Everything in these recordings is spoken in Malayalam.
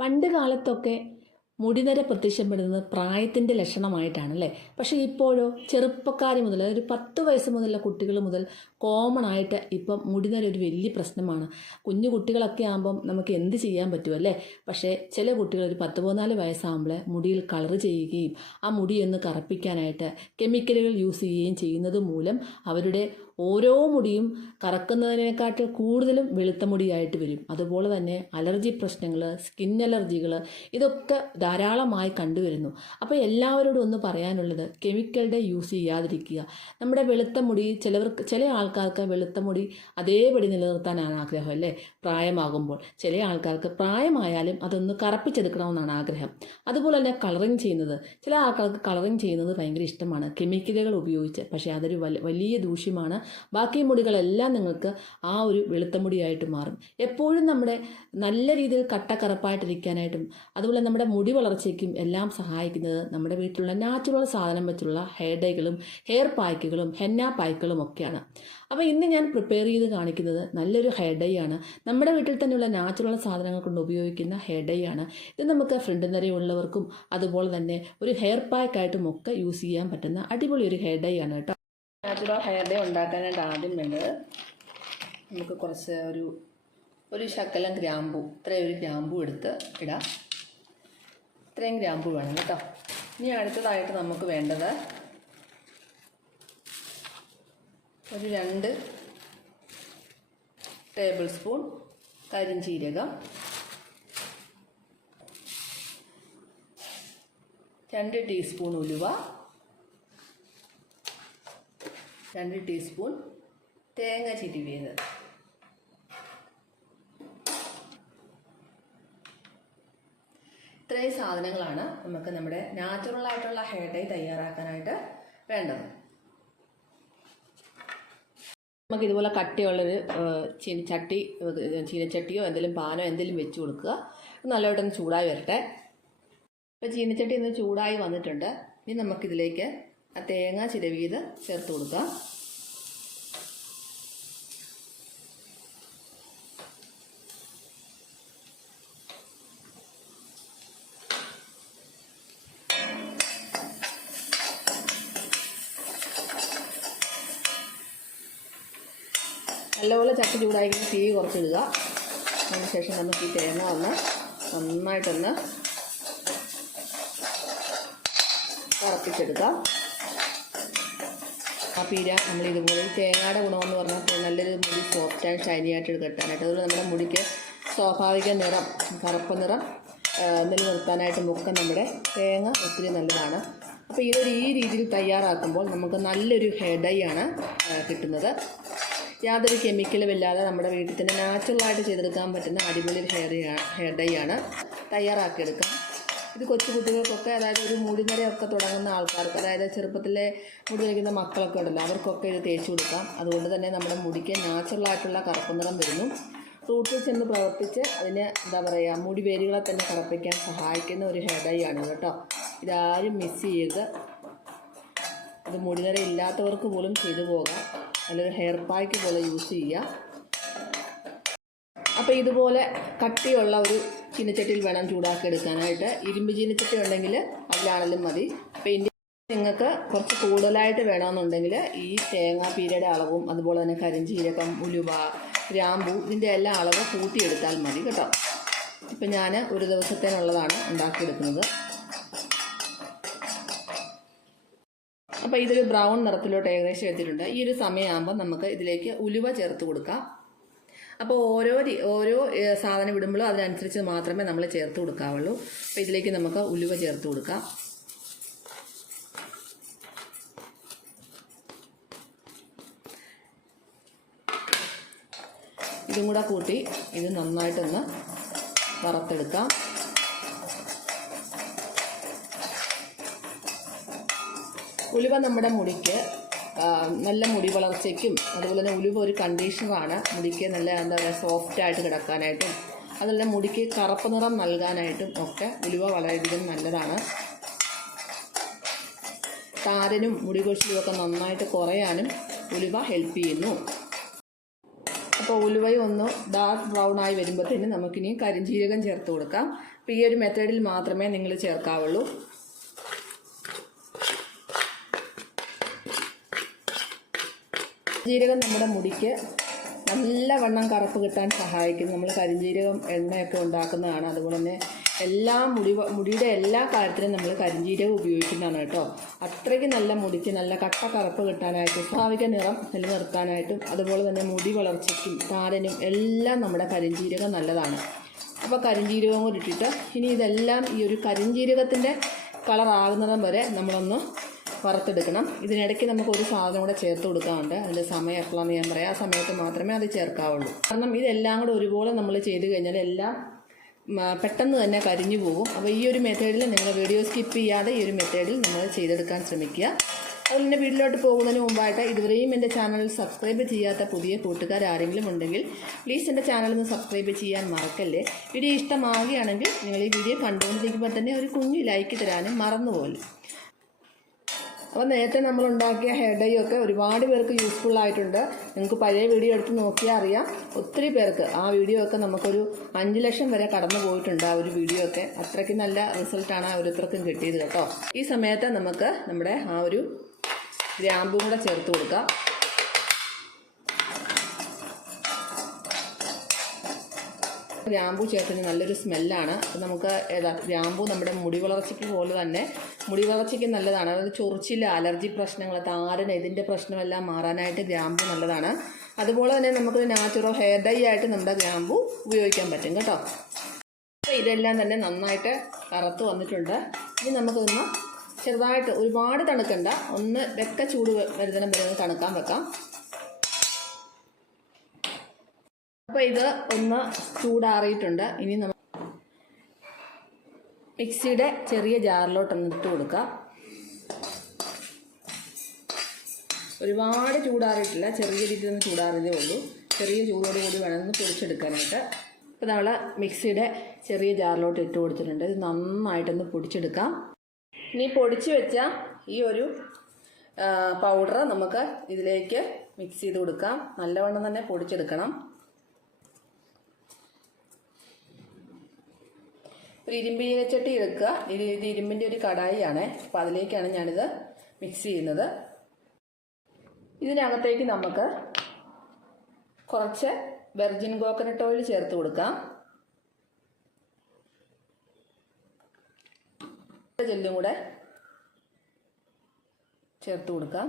പണ്ട് കാലത്തൊക്കെ മുടിനര പ്രത്യക്ഷപ്പെടുന്നത് പ്രായത്തിന്റെ ലക്ഷണമായിട്ടാണ് അല്ലേ പക്ഷേ ഇപ്പോഴോ ചെറുപ്പക്കാർ മുതൽ ഒരു പത്ത് വയസ്സ് മുതലുള്ള കുട്ടികൾ മുതൽ കോമൺ ആയിട്ട് ഇപ്പം മുടിനര ഒരു വലിയ പ്രശ്നമാണ്. കുഞ്ഞു കുട്ടികളൊക്കെ ആകുമ്പം നമുക്ക് എന്ത് ചെയ്യാൻ പറ്റും അല്ലേ? പക്ഷേ ചില കുട്ടികൾ ഒരു പത്ത് പതിനാല് വയസ്സാകുമ്പോൾ മുടിയിൽ കളർ ചെയ്യുകയും ആ മുടി ഒന്ന് കറുപ്പിക്കാനായിട്ട് കെമിക്കലുകൾ യൂസ് ചെയ്യുകയും ചെയ്യുന്നത് മൂലം അവരുടെ ഓരോ മുടിയും കറക്കുന്നതിനെക്കാട്ടിൽ കൂടുതലും വെളുത്ത മുടിയായിട്ട് വരും. അതുപോലെ തന്നെ അലർജി പ്രശ്നങ്ങൾ സ്കിൻ അലർജികൾ ഇതൊക്കെ ധാരാളമായി കണ്ടുവരുന്നു. അപ്പോൾ എല്ലാവരോടും ഒന്ന് പറയാനുള്ളത് കെമിക്കലുടെ യൂസ് ചെയ്യാതിരിക്കുക. നമ്മുടെ വെളുത്ത മുടി ചിലവർക്ക് ചില ആൾക്കാർക്ക് വെളുത്ത മുടി അതേപടി നിലനിർത്താനാണ് ആഗ്രഹം അല്ലേ? പ്രായമാകുമ്പോൾ. ചില ആൾക്കാർക്ക് പ്രായമായാലും അതൊന്ന് കറപ്പിച്ചെടുക്കണമെന്നാണ് ആഗ്രഹം. അതുപോലെ തന്നെ കളറിങ് ചെയ്യുന്നത്. ചില ആൾക്കാർക്ക് കളറിങ് ചെയ്യുന്നത് ഭയങ്കര ഇഷ്ടമാണ്. കെമിക്കലുകൾ ഉപയോഗിച്ച്. പക്ഷേ അതൊരു വലിയ ദൂഷ്യമാണ്. ബാക്കി മുടികളെല്ലാം നിങ്ങൾക്ക് ആ ഒരു വെളുത്ത മുടിയായിട്ട് മാറും. എപ്പോഴും നമ്മുടെ നല്ല രീതിയിൽ കട്ടക്കറപ്പായിട്ടിരിക്കാനായിട്ടും അതുപോലെ നമ്മുടെ മുടി വളർച്ചയ്ക്കും എല്ലാം സഹായിക്കുന്നത് നമ്മുടെ വീട്ടിലുള്ള നാച്ചുറൽ സാധനം വെച്ചുള്ള ഹെയർ ഡൈകളും ഹെയർ പായ്ക്കുകളും ഹെന്ന പായ്ക്കുകളും ഒക്കെയാണ്. അപ്പോൾ ഇന്ന് ഞാൻ പ്രിപ്പയർ ചെയ്ത് കാണിക്കുന്നത് നല്ലൊരു ഹെയർ ഡൈ ആണ്. നമ്മുടെ വീട്ടിൽ തന്നെയുള്ള നാച്ചുറൽ സാധനങ്ങൾ കൊണ്ട് ഉപയോഗിക്കുന്ന ഹെയർ ഡൈ ആണ്. ഇത് നമുക്ക് ഫ്രണ്ട് നിരയുള്ളവർക്കും അതുപോലെ തന്നെ ഒരു ഹെയർ പായ്ക്കായിട്ടും ഒക്കെ യൂസ് ചെയ്യാൻ പറ്റുന്ന അടിപൊളി ഒരു ഹെയർ ഡൈ ആണ് കേട്ടോ. നാച്ചുറൽ ഹെയർ ഡേ ഉണ്ടാക്കാനായിട്ട് ആദ്യം വേണ്ടത് നമുക്ക് കുറച്ച് ഒരു ഒരു ശക്കലം ഗ്രാമ്പു ഇത്രയും ഒരു ഗ്രാമ്പു എടുത്ത് ഇടാം. ഇത്രയും ഗ്രാമ്പു വേണം കേട്ടോ. ഇനി അടുത്തതായിട്ട് നമുക്ക് വേണ്ടത് ഒരു രണ്ട് ടേബിൾ സ്പൂൺ കരിഞ്ചീരകം രണ്ട് ടീസ്പൂൺ ഉലുവ രണ്ട് ടീസ്പൂൺ തേങ്ങ ചിരുവിയത്. ഇത്രയും സാധനങ്ങളാണ് നമുക്ക് നമ്മുടെ നാച്ചുറൽ ആയിട്ടുള്ള ഹെയർ ഡൈ തയ്യാറാക്കാനായിട്ട് വേണ്ടത്. നമുക്ക് ഇതുപോലെ കട്ടിയുള്ളൊരു ചീനിച്ചട്ടി ചീനച്ചട്ടിയോ എന്തെങ്കിലും പാനോ എന്തെങ്കിലും വെച്ച് കൊടുക്കുക. നല്ലതായിട്ടൊന്ന് ചൂടായി വരട്ടെ. ഇപ്പോൾ ചീനച്ചട്ടി ഒന്ന് ചൂടായി വന്നിട്ടുണ്ട്. ഇനി നമുക്കിതിലേക്ക് ആ തേങ്ങ ചിരവിയത് ചേർത്ത് കൊടുക്കാം. നല്ലപോലെ ചട്ടി ചൂടായി കഴിഞ്ഞ് തീ കുറച്ചിടുക. അതിന് ശേഷം നമുക്ക് ഈ തേങ്ങ ഒന്ന് നന്നായിട്ടൊന്ന് തിളപ്പിച്ചെടുക്കാം ആ പീര നമ്മൾ ഇതുപോലെ ഈ തേങ്ങയുടെ ഗുണമെന്ന് പറഞ്ഞാൽ നല്ലൊരു മുടി സോഫ്റ്റ് ആൻഡ് ഷൈനി ആയിട്ട് കിട്ടാനായിട്ട്. അതുപോലെ നമ്മുടെ മുടിക്ക് സ്വാഭാവിക നിറം കറുപ്പ് നിറം നിലനിർത്താനായിട്ട് മുക്കം നമ്മുടെ തേങ്ങ ഒത്തിരി നല്ലതാണ്. അപ്പോൾ ഇതൊരു ഈ രീതിയിൽ തയ്യാറാക്കുമ്പോൾ നമുക്ക് നല്ലൊരു ഹെയർ ഡൈ ആണ് കിട്ടുന്നത്. യാതൊരു കെമിക്കലും ഇല്ലാതെ നമ്മുടെ വീട്ടിൽ തന്നെ നാച്ചുറലായിട്ട് ചെയ്തെടുക്കാൻ പറ്റുന്ന അടിപൊളി ഹെയർ ഹെയർ ഡൈ ആണ്. തയ്യാറാക്കിയെടുക്കാം. ഇത് കൊച്ചു കുട്ടികൾക്കൊക്കെ അതായത് ഒരു മുടിനരയൊക്കെ തുടങ്ങുന്ന ആൾക്കാർക്ക് അതായത് ചെറുപ്പത്തിലെ മുടി വയ്ക്കുന്ന മക്കളൊക്കെ ഉണ്ടല്ലോ അവർക്കൊക്കെ ഇത് തേച്ച് കൊടുക്കാം. അതുകൊണ്ട് തന്നെ നമ്മുടെ മുടിക്ക് നാച്ചുറലായിട്ടുള്ള കറുപ്പ് നിറം വരുന്നു. റൂട്ടിൽ ചെന്ന് പ്രവർത്തിച്ച് അതിന് എന്താ പറയുക മുടി വേരുകളെ തന്നെ കറപ്പിക്കാൻ സഹായിക്കുന്ന ഒരു ഹെയർ ഡൈ ആണ് കേട്ടോ. ഇതാരും മിസ് ചെയ്ത് ഇത് മുടിനര ഇല്ലാത്തവർക്ക് പോലും ചെയ്തു പോകാം. നല്ലൊരു ഹെയർ പായ്ക്ക് പോലെ യൂസ് ചെയ്യുക. അപ്പോൾ ഇതുപോലെ കട്ടിയുള്ള ഒരു ചീനച്ചട്ടിയിൽ വേണം ചൂടാക്കി എടുക്കാനായിട്ട്. ഇരുമ്പ് ചീനച്ചട്ടി ഉണ്ടെങ്കിൽ അതിലാണെങ്കിലും മതി. അപ്പോൾ ഇനി നിങ്ങൾക്ക് കുറച്ച് കൂടുതലായിട്ട് വേണമെന്നുണ്ടെങ്കിൽ ഈ തേങ്ങാ പീരയുടെ അളവും അതുപോലെ തന്നെ കരിഞ്ചീരകം ഉലുവ ഗ്രാമ്പു ഇതിന്റെ എല്ലാ അളവ് കൂട്ടിയെടുത്താൽ മതി കേട്ടോ. ഇപ്പം ഞാൻ ഒരു ദിവസത്തേനുള്ളതാണ് ഉണ്ടാക്കിയെടുക്കുന്നത്. അപ്പോൾ ഇതൊരു ബ്രൗൺ നിറത്തിലോട്ട് ഏകദേശം എത്തിയിട്ടുണ്ട് ഈ ഒരു സമയമാകുമ്പോൾ നമുക്ക് ഇതിലേക്ക് ഉലുവ ചേർത്ത് കൊടുക്കാം. അപ്പോൾ ഓരോ ഓരോ സാധനം ഇടുമ്പോഴും അതിനനുസരിച്ച് മാത്രമേ നമ്മൾ ചേർത്ത് കൊടുക്കാവുള്ളൂ. അപ്പോൾ ഇതിലേക്ക് നമുക്ക് ഉലുവ ചേർത്ത് കൊടുക്കാം. ഇതും കൂടെ കൂട്ടി ഇത് നന്നായിട്ടൊന്ന് വറുത്തെടുക്കാം. ഉലുവ നമ്മുടെ മുടിക്ക് നല്ല മുടി വളർച്ചയ്ക്കും അതുപോലെ തന്നെ ഉലുവ ഒരു കണ്ടീഷണറാണ് മുടിക്ക് നല്ല എന്താ പറയുക സോഫ്റ്റായിട്ട് കിടക്കാനായിട്ടും അതുപോലെ മുടിക്ക് കറുപ്പ് നിറം നൽകാനായിട്ടും ഒക്കെ ഉലുവ വളരെയധികം നല്ലതാണ്. താരനും മുടി കൊഴിച്ചിലുമൊക്കെ നന്നായിട്ട് കുറയാനും ഉലുവ ഹെൽപ്പ് ചെയ്യുന്നു. അപ്പോൾ ഉലുവയും ഒന്ന് ഡാർക്ക് ബ്രൗൺ ആയി വരുമ്പോഴത്തേന് നമുക്കിനി കരിഞ്ജീരകം ചേർത്ത് കൊടുക്കാം. അപ്പോൾ ഈ ഒരു മെത്തേഡിൽ മാത്രമേ നിങ്ങൾ ചേർക്കാവുള്ളൂ. ജീരകം നമ്മുടെ മുടിക്ക് നല്ലവണ്ണം കറുപ്പ് കിട്ടാൻ സഹായിക്കും. നമ്മൾ കരിഞ്ജീരകം എണ്ണയൊക്കെ ഉണ്ടാക്കുന്നതാണ്. അതുപോലെ തന്നെ എല്ലാ മുടി മുടിയുടെ എല്ലാ കാര്യത്തിനും നമ്മൾ കരിഞ്ജീരകം ഉപയോഗിക്കുന്നതാണ് കേട്ടോ. അത്രയ്ക്ക് നല്ല മുടിക്ക് നല്ല കട്ട കറുപ്പ് കിട്ടാനായിട്ടും സ്വാഭാവിക നിറം നിലനിർത്താനായിട്ടും അതുപോലെ തന്നെ മുടി വളർച്ചയ്ക്കും താരനും എല്ലാം നമ്മുടെ കരിഞ്ജീരകം നല്ലതാണ്. അപ്പോൾ കരിഞ്ജീരകം കൂടി ഇട്ടിട്ട് ഇനി ഇതെല്ലാം ഈ ഒരു കരിഞ്ജീരകത്തിന്റെ കളറാകുന്നിടം വരെ നമ്മളൊന്ന് വറുത്തെടുക്കണം. ഇതിനിടയ്ക്ക് നമുക്ക് ഒരു സാധനം കൂടെ ചേർത്ത് കൊടുക്കാറുണ്ട് അതിന്റെ സമയം എപ്പോഴാണെന്ന് ഞാൻ പറയാം. ആ സമയത്ത് മാത്രമേ അത് ചേർക്കാവുള്ളൂ. കാരണം ഇതെല്ലാം കൂടെ ഒരുപോലെ നമ്മൾ ചെയ്ത് കഴിഞ്ഞാൽ എല്ലാം പെട്ടെന്ന് തന്നെ കരിഞ്ഞു പോകും. അപ്പോൾ ഈ ഒരു മെത്തേഡിൽ നിങ്ങൾ വീഡിയോ സ്കിപ്പ് ചെയ്യാതെ ഈ ഒരു മെത്തേഡിൽ നിങ്ങൾ ചെയ്തെടുക്കാൻ ശ്രമിക്കുക. അതുപോലെ തന്നെ വീട്ടിലോട്ട് പോകുന്നതിന് മുമ്പായിട്ട് ഇതുവരെയും എന്റെ ചാനൽ സബ്സ്ക്രൈബ് ചെയ്യാത്ത പുതിയ കൂട്ടുകാർ ആരെങ്കിലും ഉണ്ടെങ്കിൽ പ്ലീസ് എന്റെ ചാനൽ ഒന്ന് സബ്സ്ക്രൈബ് ചെയ്യാൻ മറക്കല്ലേ. വീഡിയോ ഇഷ്ടമാവുകയാണെങ്കിൽ നിങ്ങൾ ഈ വീഡിയോ കണ്ടുകൊണ്ടിരിക്കുമ്പോൾ തന്നെ ഒരു കുഞ്ഞു ലൈക്ക് തരാനും മറന്നുപോലും അപ്പോൾ നേരത്തെ നമ്മൾ ഉണ്ടാക്കിയ ഹെയർ ഡൈ ഒക്കെ ഒരുപാട് പേർക്ക് യൂസ്ഫുൾ ആയിട്ടുണ്ട്. നിങ്ങൾക്ക് പഴയ വീഡിയോ എടുത്ത് നോക്കിയാൽ അറിയാം. ഒത്തിരി പേർക്ക് ആ വീഡിയോ ഒക്കെ നമുക്കൊരു അഞ്ച് ലക്ഷം വരെ കടന്നു പോയിട്ടുണ്ട് ആ ഒരു വീഡിയോ ഒക്കെ. അത്രയ്ക്ക് നല്ല റിസൾട്ടാണ് ഓരോരുത്തർക്കും കിട്ടിയത് കേട്ടോ. ഈ സമയത്ത് നമുക്ക് നമ്മുടെ ആ ഒരു ഗ്രാമ്പും കൂടെ ചേർത്ത് കൊടുക്കാം. ഗ്രാമ്പൂ ചേർത്തിന് നല്ലൊരു സ്മെല്ലാണ്. നമുക്ക് ഏതാ ഗ്രാമ്പൂ നമ്മുടെ മുടി വളർച്ചയ്ക്ക് പോലെ തന്നെ മുടി വളർച്ചയ്ക്ക് നല്ലതാണ്. അതായത് ചൊറിച്ചില്ല അലർജി പ്രശ്നങ്ങൾ താരന് ഇതിന്റെ പ്രശ്നമെല്ലാം മാറാനായിട്ട് ഗ്രാമ്പൂ നല്ലതാണ്. അതുപോലെ തന്നെ നമുക്ക് നാച്ചുറൽ ഹെയർ ഡൈ ആയിട്ട് നമ്മുടെ ഗ്രാമ്പൂ ഉപയോഗിക്കാൻ പറ്റും കേട്ടോ. അപ്പോൾ ഇതെല്ലാം തന്നെ നന്നായിട്ട് കറുത്ത് വന്നിട്ടുണ്ട്. ഇനി നമുക്കൊന്ന് ചെറുതായിട്ട് ഒരുപാട് തണുക്കണ്ട. ഒന്ന് വെക്ക ചൂട് വരുന്നതിനും വരെ തണുക്കാൻ വെക്കാം. അപ്പോൾ ഇത് ഒന്ന് ചൂടാറിയിട്ടുണ്ട്. ഇനി നമ്മൾ മിക്സിയുടെ ചെറിയ ജാറിലോട്ടൊന്ന് ഇട്ട് കൊടുക്കാം. ഒരുപാട് ചൂടാറിയിട്ടില്ല. ചെറിയ രീതിയിൽ ഒന്ന് ചൂടാറിയതേ ഉള്ളൂ. ചെറിയ ചൂടോട് കൂടി ഒന്ന് പൊടിച്ചെടുക്കാനായിട്ട്. അപ്പോൾ നമ്മൾ മിക്സിയുടെ ചെറിയ ജാറിലോട്ട് ഇട്ട് കൊടുത്തിട്ടുണ്ട്. ഇത് നന്നായിട്ടൊന്ന് പൊടിച്ചെടുക്കാം. ഇനി പൊടിച്ച് വെച്ച ഈ ഒരു പൗഡർ നമുക്ക് ഇതിലേക്ക് മിക്സ് ചെയ്ത് കൊടുക്കാം. നല്ലവണ്ണം തന്നെ പൊടിച്ചെടുക്കണം. ഒരു ഇരുമ്പ് ചീനച്ചട്ടി എടുക്കുക. ഇത് ഇത് ഇരുമ്പിന്റെ ഒരു കടായിയാണ്. അപ്പോൾ അതിലേക്കാണ് ഞാനിത് മിക്സ് ചെയ്യുന്നത്. ഇതിനകത്തേക്ക് നമുക്ക് കുറച്ച് വെർജിൻ കോക്കനട്ട് ഓയിൽ ചേർത്ത് കൊടുക്കാം. ജെല്ലും കൂടെ ചേർത്ത് കൊടുക്കാം.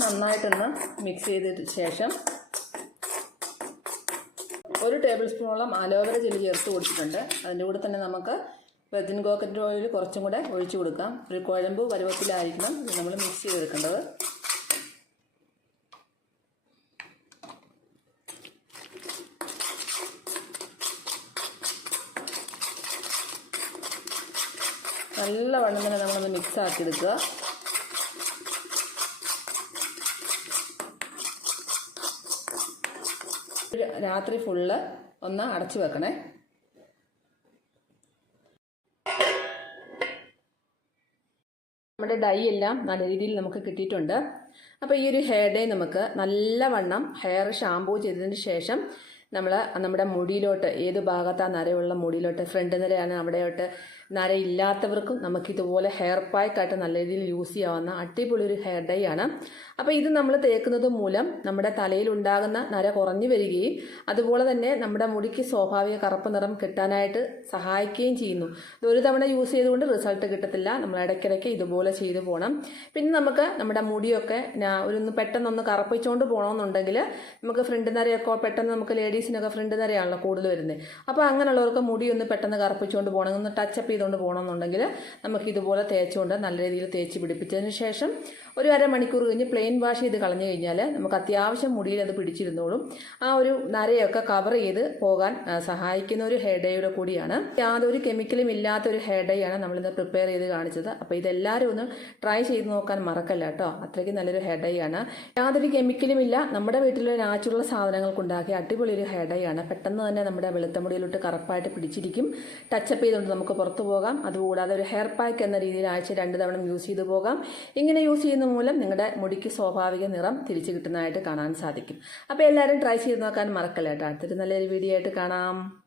നന്നായിട്ടൊന്ന് മിക്സ് ചെയ്തതിന് ശേഷം ഒരു ടേബിൾ സ്പൂണോളം അലോവേര ജെല്ലി ചേർത്ത് കൊടുത്തിട്ടുണ്ട്. അതിന്റെ കൂടെ തന്നെ നമുക്ക് വെജിൻ കോക്കറ്റ് ഓയിൽ കുറച്ചും കൂടെ ഒഴിച്ചു കൊടുക്കാം. ഒരു കുഴമ്പ് പരുവത്തിലായിരിക്കണം നമ്മൾ മിക്സ് ചെയ്തെടുക്കേണ്ടത്. നല്ലവണ്ണം തന്നെ നമ്മളൊന്ന് മിക്സ് ആക്കി എടുക്കുക ഒരു രാത്രി ഫുള്ള് ഒന്ന് അടച്ചു വെക്കണേ. നമ്മുടെ ഡൈ എല്ലാം നല്ല രീതിയിൽ നമുക്ക് കിട്ടിയിട്ടുണ്ട്. അപ്പോൾ ഈ ഒരു ഹെയർ ഡേ നമുക്ക് നല്ലവണ്ണം ഹെയർ ഷാമ്പൂ ചെയ്തതിന് ശേഷം നമ്മൾ നമ്മുടെ മുടിയിലോട്ട് ഏത് ഭാഗത്താണ് നരയുള്ള മുടിയിലോട്ട് ഫ്രണ്ട് നിരയാണ് അവിടെയോട്ട് നരയില്ലാത്തവർക്കും നമുക്കിതുപോലെ ഹെയർ പാക്കായിട്ട് നല്ല രീതിയിൽ യൂസ് ചെയ്യാവുന്ന അടിപൊളി ഒരു ഹെയർ ഡൈ ആണ്. അപ്പോൾ ഇത് നമ്മൾ തേക്കുന്നത് മൂലം നമ്മുടെ തലയിൽ ഉണ്ടാകുന്ന നര കുറഞ്ഞു വരികയും അതുപോലെ തന്നെ നമ്മുടെ മുടിക്ക് സ്വാഭാവിക കറുപ്പ് നിറം കിട്ടാനായിട്ട് സഹായിക്കുകയും ചെയ്യുന്നു. ഇത് ഒരു തവണ യൂസ് ചെയ്തുകൊണ്ട് റിസൾട്ട് കിട്ടത്തില്ല. നമ്മൾ ഇടയ്ക്കിടയ്ക്ക് ഇതുപോലെ ചെയ്തു പോകണം പിന്നെ നമുക്ക് നമ്മുടെ മുടിയൊക്കെ ഒരു പെട്ടെന്നൊന്ന് കറുപ്പിച്ചുകൊണ്ട് പോകണമെന്നുണ്ടെങ്കിൽ നമുക്ക് ഫ്രണ്ട് നരയൊക്കെ പെട്ടെന്ന് നമുക്ക് ലേഡീസിനൊക്കെ ഫ്രണ്ട് നിരയാണല്ലോ കൂടുതൽ വരുന്നത്. അപ്പോൾ അങ്ങനെയുള്ളവർക്ക് മുടി ഒന്ന് പെട്ടെന്ന് കറുപ്പിച്ചുകൊണ്ട് പോകണം ഒന്ന് ടച്ചപ്പ് ചെയ്തുകൊണ്ട് പോകണമെന്നുണ്ടെങ്കിൽ നമുക്ക് ഇതുപോലെ തേച്ചുകൊണ്ട് നല്ല രീതിയിൽ തേച്ച് പിടിപ്പിച്ചതിന് ശേഷം ഒരു അരമണിക്കൂർ കഴിഞ്ഞ് പ്ലെയിൻ വാഷ് ചെയ്ത് കളഞ്ഞു കഴിഞ്ഞാൽ നമുക്ക് അത്യാവശ്യം മുടിയിൽ അത് പിടിച്ചിരുന്നോളും. ആ ഒരു നരയൊക്കെ കവർ ചെയ്ത് പോകാൻ സഹായിക്കുന്ന ഒരു ഹെയർ ഡേയുടെ കൂടിയാണ്. യാതൊരു കെമിക്കലും ഇല്ലാത്ത ഒരു ഹെയർ ഡേ ആണ് നമ്മളിന്ന് പ്രിപ്പയർ ചെയ്ത് കാണിച്ചത്. അപ്പോൾ ഇതെല്ലാവരും ഒന്ന് ട്രൈ ചെയ്ത് നോക്കാൻ മറക്കല്ല കേട്ടോ. അത്രയ്ക്ക് നല്ലൊരു ഹെയർ ഡേ ആണ്. യാതൊരു കെമിക്കലും ഇല്ല. നമ്മുടെ വീട്ടിലെ നാച്ചുറൽ സാധനങ്ങൾ കൊണ്ടാക്കിയ അടിപൊളി ഒരു ഹെയർ ആണ്. പെട്ടെന്ന് തന്നെ നമ്മുടെ വെളുത്ത മുടിയിലോട്ട് കറുപ്പായിട്ട് പിടിച്ചിരിക്കും. ടച്ചപ്പ് ചെയ്തുകൊണ്ട് നമുക്ക് പുറത്തു പോകാം. അതുകൂടാതെ ഒരു ഹെയർ പാക്ക് എന്ന രീതിയിൽ ആഴ്ച രണ്ട് തവണ യൂസ് ചെയ്തു പോകാം. ഇങ്ങനെ യൂസ് ചെയ്യുന്ന മൂലം നിങ്ങളുടെ മുടിക്ക് സ്വാഭാവിക നിറം തിരിച്ചു കിട്ടുന്നതായിട്ട് കാണാൻ സാധിക്കും. അപ്പോൾ എല്ലാവരും ട്രൈ ചെയ്ത് നോക്കാൻ മറക്കല്ലേട്ടോ അടുത്തൊരു നല്ലൊരു വീഡിയോ ആയിട്ട് കാണാം.